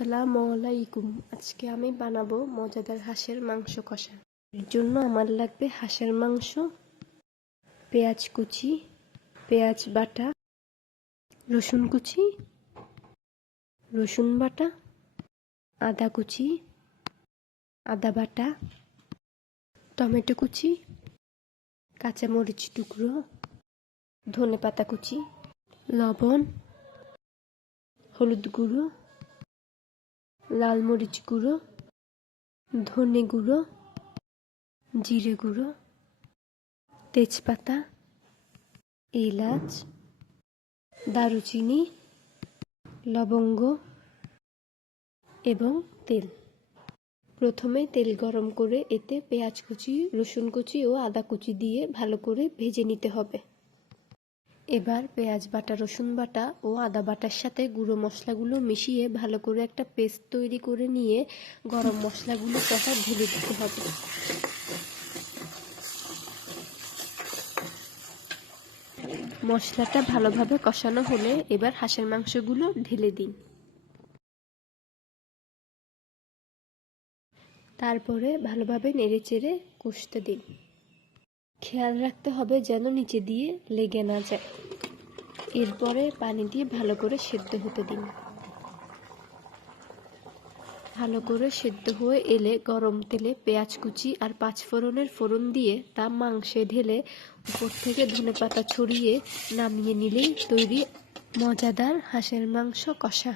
আসসালামু আলাইকুম। আজকে আমি বানাবো মজাদার হাঁসের মাংস কষা। এর জন্য আমার লাগবে হাঁসের মাংস, পেঁয়াজ কুচি, পেঁয়াজ বাটা, রসুন কুচি, রসুন বাটা, আদা কুচি, আদা বাটা, টমেটো কুচি, কাঁচামরিচ টুকরো, ধনেপাতা কুচি, লবণ, হলুদ গুঁড়ো, লাল মরিচ গুঁড়ো, ধনে গুঁড়ো, জিরে গুঁড়ো, তেজপাতা, এলাচ, দারুচিনি, লবঙ্গ এবং তেল। প্রথমে তেল গরম করে এতে পেঁয়াজ কুচি, রসুন কুচি ও আদা কুচি দিয়ে ভালো করে ভেজে নিতে হবে। এবার পেঁয়াজ বাটা, রসুন বাটা ও আদা বাটার সাথে গুঁড়ো মশলাগুলো মিশিয়ে ভালো করে একটা পেস্ট তৈরি করে নিয়ে গরম মশলাগুলো কষা ঢেলে দিতে হবে। মশলাটা ভালোভাবে কষানো হলে এবার হাঁসের মাংসগুলো ঢেলে দিন। তারপরে ভালোভাবে নেড়েচেড়ে কষতে দিন। খেয়াল রাখতে হবে যেন নিচে দিয়ে লেগে না যায়। এরপরে পানি দিয়ে ভালো করে সেদ্ধ হতে দিন। ভালো করে সেদ্ধ হয়ে এলে গরম তেলে পেঁয়াজ কুচি আর পাঁচফোড়নের ফোড়ন দিয়ে তা মাংসে ঢেলে উপর থেকে ধনেপাতা ছড়িয়ে নামিয়ে নিলেই তৈরি মজাদার হাঁসের মাংস কষা।